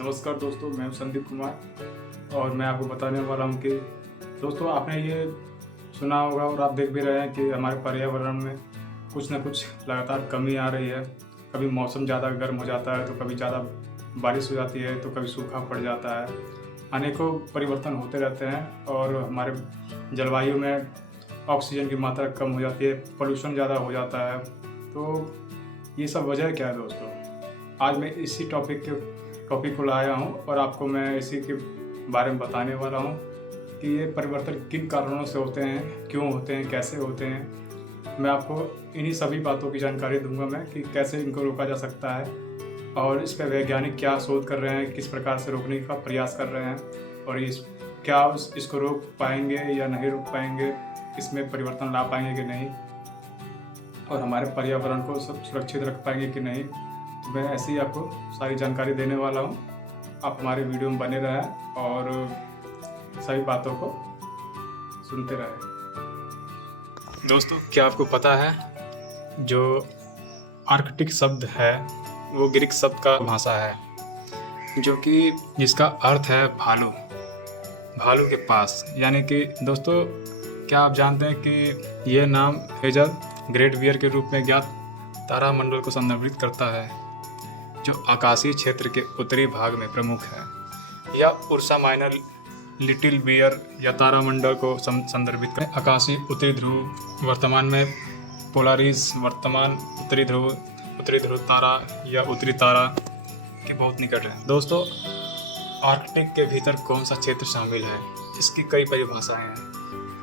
नमस्कार दोस्तों, मैं हूं संदीप कुमार और मैं आपको बताने वाला हूं कि दोस्तों आपने ये सुना होगा और आप देख भी रहे हैं कि हमारे पर्यावरण में कुछ ना कुछ लगातार कमी आ रही है। कभी मौसम ज़्यादा गर्म हो जाता है तो कभी ज़्यादा बारिश हो जाती है तो कभी सूखा पड़ जाता है। अनेकों परिवर्तन होते रहते हैं और हमारे जलवायु में ऑक्सीजन की मात्रा कम हो जाती है, पोल्यूशन ज़्यादा हो जाता है। तो ये सब वजह क्या है दोस्तों? आज मैं इसी टॉपिक को लाया हूँ और आपको मैं इसी के बारे में बताने वाला हूँ कि ये परिवर्तन किन कारणों से होते हैं, क्यों होते हैं, कैसे होते हैं। मैं आपको इन्हीं सभी बातों की जानकारी दूंगा मैं कि कैसे इनको रोका जा सकता है और इस पर वैज्ञानिक क्या शोध कर रहे हैं, किस प्रकार से रोकने का प्रयास कर रहे हैं और इसको रोक पाएंगे या नहीं रोक पाएंगे, इसमें परिवर्तन ला पाएंगे कि नहीं और हमारे पर्यावरण को सुरक्षित रख पाएंगे कि नहीं। तो मैं ऐसे ही आपको सारी जानकारी देने वाला हूँ। आप हमारे वीडियो में बने रहें और सभी बातों को सुनते रहें। दोस्तों, क्या आपको पता है जो आर्कटिक शब्द है वो ग्रीक शब्द का भाषा है जो कि जिसका अर्थ है भालू के पास। यानी कि दोस्तों, क्या आप जानते हैं कि यह नाम हेजल ग्रेट बियर के रूप में ज्ञात तारामंडल को संदर्भित करता है जो आकाशीय क्षेत्र के उत्तरी भाग में प्रमुख है, या उर्सा माइनर लिटिल बियर या तारामंडल को संदर्भित करता है। आकाशीय उत्तरी ध्रुव वर्तमान में पोलारिस वर्तमान उत्तरी ध्रुव तारा या उत्तरी तारा के बहुत निकट है। दोस्तों, आर्कटिक के भीतर कौन सा क्षेत्र शामिल है, इसकी कई परिभाषाएं हैं।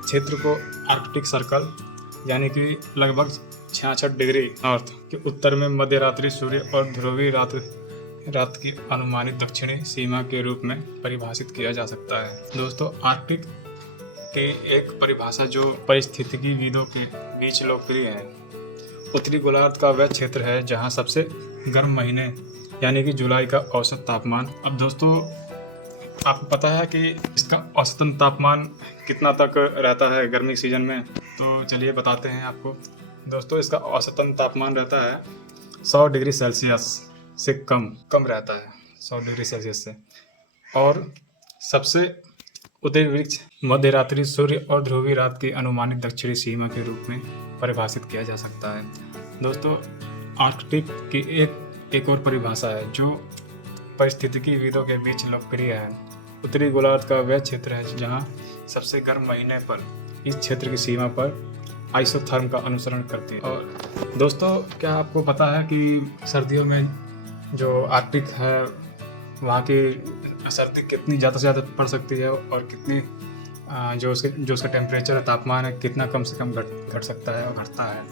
क्षेत्र को आर्कटिक सर्कल यानी कि लगभग 66 डिग्री नॉर्थ के उत्तर में मध्य रात्रि सूर्य और ध्रुवीय रात की अनुमानित दक्षिणी सीमा के रूप में परिभाषित किया जा सकता है। दोस्तों, आर्कटिक की एक परिभाषा जो परिस्थितिविदों के बीच लोकप्रिय है, उत्तरी गोलार्ध का वह क्षेत्र है जहां सबसे गर्म महीने यानी कि जुलाई का औसत तापमान। अब दोस्तों, आपको पता है कि इसका औसतन तापमान कितना तक रहता है गर्मी सीजन में? तो चलिए बताते हैं आपको। दोस्तों, इसका औसतन तापमान रहता है 100 डिग्री सेल्सियस से कम रहता है, 100 डिग्री सेल्सियस से। और सबसे उत्तरी वृक्ष मध्य रात्रि सूर्य और ध्रुवीय रात की अनुमानित दक्षिणी सीमा के रूप में परिभाषित किया जा सकता है। दोस्तों, आर्कटिक की एक और परिभाषा है जो परिस्थितिविदों के बीच लोकप्रिय है। उत्तरी गोलार्ध का वह क्षेत्र है जहां सबसे गर्म महीने पर इस क्षेत्र की सीमा पर आइसोथर्म का अनुसरण करती है। और दोस्तों, क्या आपको पता है कि सर्दियों में जो आर्कटिक है वहाँ की सर्दी कितनी ज़्यादा से ज़्यादा पड़ सकती है और कितनी जो उसका टेम्परेचर है, तापमान है, कितना कम से कम घट सकता है और घटता है।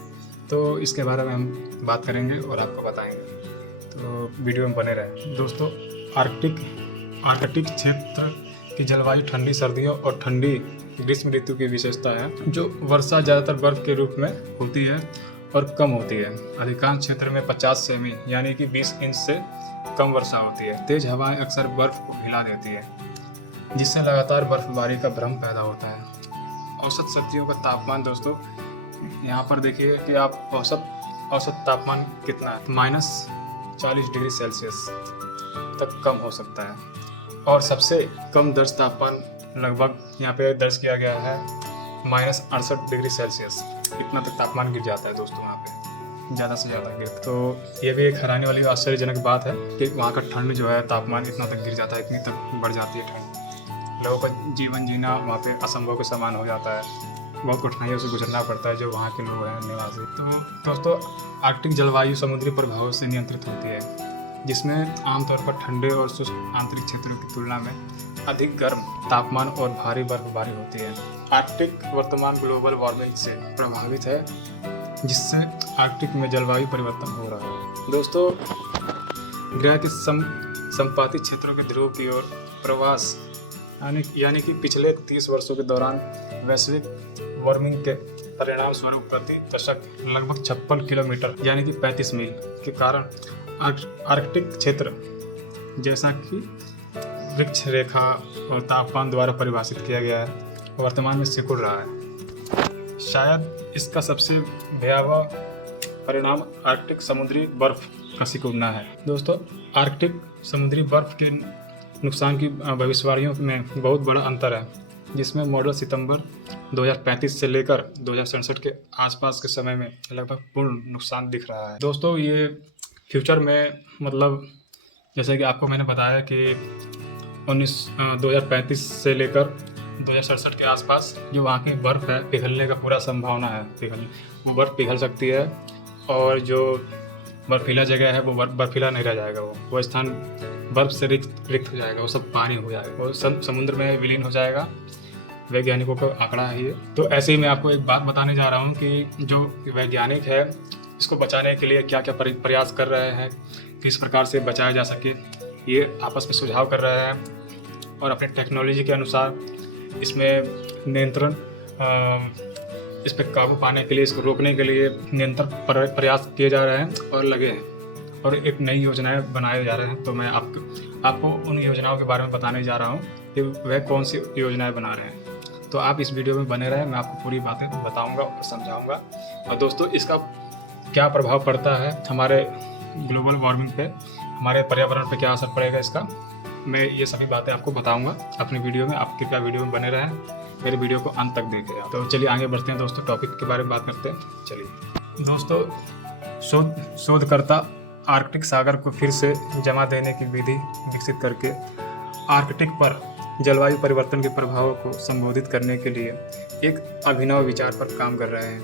तो इसके बारे में हम बात करेंगे और आपको बताएंगे, तो वीडियो में बने रहें। दोस्तों, आर्कटिक क्षेत्र की जलवायु ठंडी सर्दियों और ठंडी ग्रीष्म ऋतु की विशेषता है जो वर्षा ज़्यादातर बर्फ के रूप में होती है और कम होती है। अधिकांश क्षेत्र में 50 सेमी यानी कि 20 इंच से कम वर्षा होती है। तेज हवाएं अक्सर बर्फ को हिला देती है जिससे लगातार बर्फबारी का भ्रम पैदा होता है। औसत सर्दियों का तापमान दोस्तों, यहाँ पर देखिए कि आप औसत तापमान कितना है, -40 डिग्री सेल्सियस तक कम हो सकता है। और सबसे कम दर्ज तापमान लगभग यहाँ पे दर्ज किया गया है -68 डिग्री सेल्सियस। इतना तक तापमान गिर जाता है दोस्तों वहाँ पे, ज़्यादा से ज़्यादा गिर। तो ये भी एक हैरानी वाली आश्चर्यजनक बात है कि वहाँ का ठंड जो है, तापमान इतना तक गिर जाता है, इतनी तक बढ़ जाती है ठंड। लोगों का जीवन जीना वहाँ पे असंभव के समान हो जाता है। बहुत कठिनाइयों से गुजरना पड़ता है जो वहाँ के लोग हैं, निवासी। तो दोस्तों, आर्कटिक जलवायु समुद्री प्रभावों से नियंत्रित होती है जिसमें आमतौर पर ठंडे और शुष्क आंतरिक क्षेत्रों की तुलना में अधिक गर्म तापमान और भारी बर्फबारी होती है। आर्कटिक वर्तमान ग्लोबल वार्मिंग से प्रभावित है जिससे आर्कटिक में जलवायु परिवर्तन हो रहा है। दोस्तों, ग्रह के संपाती क्षेत्रों के ध्रुव की ओर प्रवास यानी कि पिछले 30 वर्षों के दौरान वैश्विक वार्मिंग के परिणाम स्वरूप प्रति दशक लगभग 56 किलोमीटर यानी कि 35 मील के कारण आर्कटिक क्षेत्र, जैसा कि वृक्ष रेखा और तापमान द्वारा परिभाषित किया गया है, वर्तमान में सिकुड़ रहा है। शायद इसका सबसे भयावह परिणाम आर्कटिक समुद्री बर्फ का सिकुड़ना है। दोस्तों, आर्कटिक समुद्री बर्फ के नुकसान की भविष्यवाणियों में बहुत बड़ा अंतर है, जिसमें मॉडल सितंबर 2035 से लेकर 2067 के आसपास के समय में लगभग पूर्ण नुकसान दिख रहा है। दोस्तों, ये फ्यूचर में मतलब जैसे कि आपको मैंने बताया कि 2035 से लेकर 2067 के आसपास जो वहाँ की बर्फ़ है पिघलने का पूरा संभावना है। बर्फ़ पिघल सकती है और जो बर्फीला जगह है वो बर्फीला नहीं रह जाएगा। वो स्थान बर्फ़ से रिक्त हो जाएगा, वो सब पानी हो जाएगा, वो समुद्र में विलीन हो जाएगा। वैज्ञानिकों का आंकड़ा है ये। तो ऐसे ही मैं आपको एक बात बताने जा रहा हूँ कि जो वैज्ञानिक है इसको बचाने के लिए क्या क्या प्रयास कर रहे हैं, किस प्रकार से बचाया जा सके, ये आपस में सुझाव कर रहे हैं और अपनी टेक्नोलॉजी के अनुसार इसमें नियंत्रण, इस पर काबू पाने के लिए, इसको रोकने के लिए निरंतर प्रयास किए जा रहे हैं और लगे हैं और एक नई योजनाएं बनाए जा रहे हैं। तो मैं आपको उन योजनाओं के बारे में बताने जा रहा हूँ कि वह कौन सी योजनाएं बना रहे हैं। तो आप इस वीडियो में बने रहें, मैं आपको पूरी बातें बताऊँगा और समझाऊँगा। और दोस्तों, इसका क्या प्रभाव पड़ता है हमारे ग्लोबल वार्मिंग पे, हमारे पर्यावरण पे क्या असर पड़ेगा इसका, मैं ये सभी बातें आपको बताऊंगा अपनी वीडियो में। आप कृपया वीडियो में बने रहें, मेरे वीडियो को अंत तक देखें। तो चलिए आगे बढ़ते हैं दोस्तों, टॉपिक के बारे में बात करते हैं। चलिए दोस्तों, शोधकर्ता आर्कटिक सागर को फिर से जमा देने की विधि विकसित करके आर्कटिक पर जलवायु परिवर्तन के प्रभावों को संबोधित करने के लिए एक अभिनव विचार पर काम कर रहे हैं।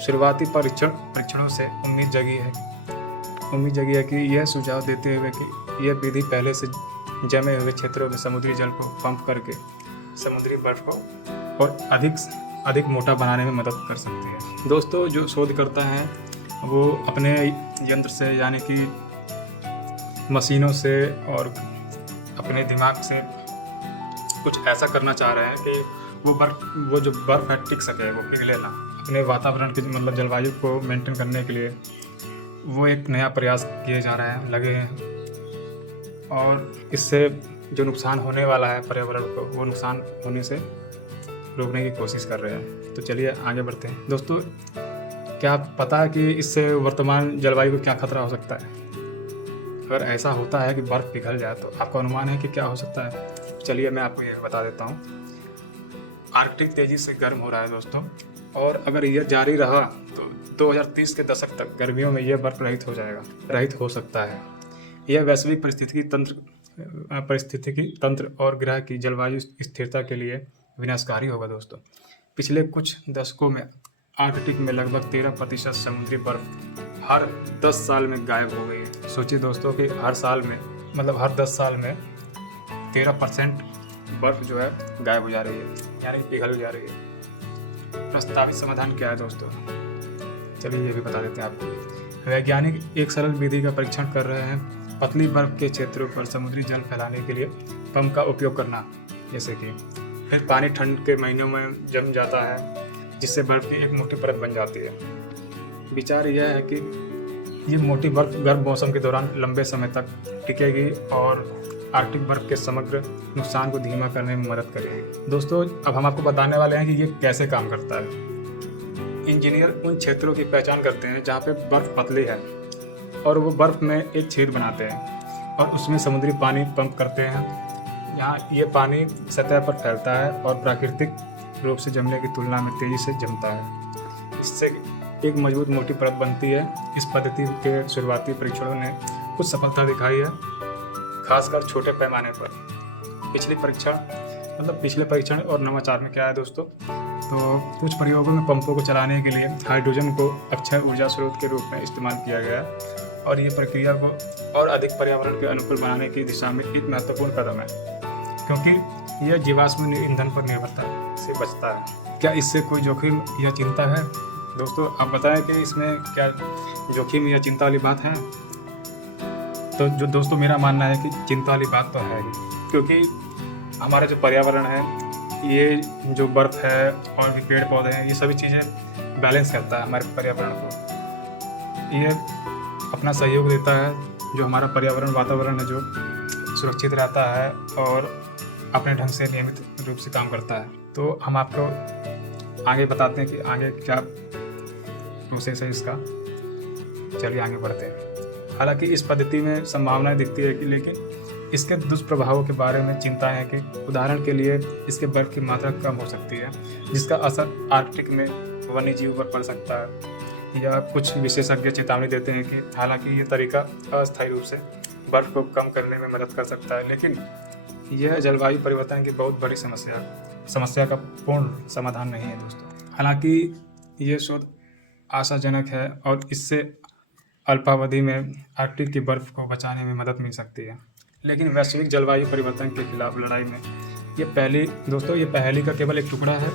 शुरुआती परीक्षणों से उम्मीद जगी है कि यह सुझाव देते हुए कि यह विधि पहले से जमे हुए क्षेत्रों में समुद्री जल को पंप करके समुद्री बर्फ को और अधिक मोटा बनाने में मदद कर सकती है। दोस्तों, जो शोधकर्ता हैं वो अपने यंत्र से, यानी कि मशीनों से और अपने दिमाग से कुछ ऐसा करना चाह रहे हैं कि वो जो बर्फ है टिक सके, वो पिघले ना। अपने वातावरण की मतलब जलवायु को मेंटेन करने के लिए वो एक नया प्रयास किए जा रहे हैं, लगे हैं और इससे जो नुकसान होने वाला है पर्यावरण को, वो नुकसान होने से रोकने की कोशिश कर रहे हैं। तो चलिए आगे बढ़ते हैं। दोस्तों, क्या आप पता है कि इससे वर्तमान जलवायु को क्या खतरा हो सकता है? अगर ऐसा होता है कि बर्फ़ पिघल जाए तो आपका अनुमान है कि क्या हो सकता है? चलिए मैं आपको ये बता देता हूँ। आर्कटिक तेज़ी से गर्म हो रहा है दोस्तों, और अगर यह जारी रहा तो 2030 के दशक तक गर्मियों में यह बर्फ रहित हो सकता है। यह वैश्विक परिस्थितिकी तंत्र और ग्रह की जलवायु स्थिरता के लिए विनाशकारी होगा दोस्तों। पिछले कुछ दशकों में आर्कटिक में लगभग 13% समुद्री बर्फ हर 10 साल में गायब हो गई है। सोचिए दोस्तों कि हर 10 साल में 13% बर्फ जो है गायब हो जा रही है, यानी पिघल जा रही है। प्रस्तावित समाधान क्या है दोस्तों? चलिए ये भी बता देते हैं आपको। वैज्ञानिक एक सरल विधि का परीक्षण कर रहे हैं। पतली बर्फ के क्षेत्रों पर समुद्री जल फैलाने के लिए पंप का उपयोग करना, जैसे कि फिर पानी ठंड के महीनों में जम जाता है, जिससे बर्फ की एक मोटी परत बन जाती है। विचार यह है कि ये मोटी बर्फ गर्म मौसम के दौरान लंबे समय तक टिकेगी और आर्कटिक बर्फ के समग्र नुकसान को धीमा करने में मदद करेगी। दोस्तों, अब हम आपको बताने वाले हैं कि ये कैसे काम करता है। इंजीनियर उन क्षेत्रों की पहचान करते हैं जहाँ पे बर्फ पतली है और वो बर्फ में एक छेद बनाते हैं और उसमें समुद्री पानी पंप करते हैं। यहाँ ये पानी सतह पर फैलता है और प्राकृतिक रूप से जमने की तुलना में तेज़ी से जमता है। इससे एक मजबूत मोटी परत बनती है। इस पद्धति के शुरुआती परीक्षणों ने कुछ सफलता दिखाई है, खासकर छोटे पैमाने पर। पिछले परीक्षण और नवाचार में क्या है दोस्तों, तो कुछ प्रयोगों में पंपों को चलाने के लिए हाइड्रोजन को अक्षय ऊर्जा स्रोत के रूप में इस्तेमाल किया गया और ये प्रक्रिया को और अधिक पर्यावरण के अनुकूल बनाने की दिशा में एक महत्वपूर्ण कदम है, क्योंकि यह जीवाश्म ईंधन पर निर्भरता से बचता है। क्या इससे कोई जोखिम या चिंता है? दोस्तों, आप बताएं कि इसमें क्या जोखिम या चिंता वाली बात है? तो जो दोस्तों मेरा मानना है कि चिंता वाली बात तो है ही, क्योंकि हमारा जो पर्यावरण है, ये जो बर्फ़ है और भी पेड़ पौधे हैं, ये सभी चीज़ें बैलेंस करता है हमारे पर्यावरण को। ये अपना सहयोग देता है, जो हमारा पर्यावरण वातावरण है जो सुरक्षित रहता है और अपने ढंग से नियमित रूप से काम करता है। तो हम आपको आगे बताते हैं कि आगे क्या प्रोसेस है इसका। चलिए आगे बढ़ते हैं। हालांकि इस पद्धति में संभावनाएं दिखती है कि लेकिन इसके दुष्प्रभावों के बारे में चिंता है कि उदाहरण के लिए इसके बर्फ की मात्रा कम हो सकती है, जिसका असर आर्कटिक में वन्य जीव पर पड़ सकता है। या कुछ विशेषज्ञ चेतावनी देते हैं कि हालांकि ये तरीका अस्थायी रूप से बर्फ को कम करने में मदद कर सकता है, लेकिन यह जलवायु परिवर्तन की बहुत बड़ी समस्या का पूर्ण समाधान नहीं है दोस्तों। हालांकि ये शोध आशाजनक है और इससे अल्पावधि में आर्कटिक की बर्फ को बचाने में मदद मिल सकती है, लेकिन वैश्विक जलवायु परिवर्तन के खिलाफ लड़ाई में ये पहली का केवल एक टुकड़ा है,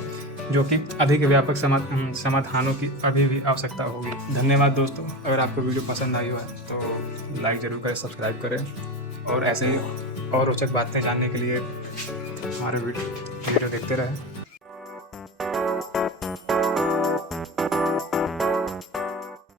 जो कि अधिक व्यापक समाधानों की अभी भी आवश्यकता होगी। धन्यवाद दोस्तों। अगर आपको वीडियो पसंद आई हो तो लाइक ज़रूर करें, सब्सक्राइब करें और ऐसे ही और रोचक बातें जानने के लिए हमारे वीडियो देखते रहें।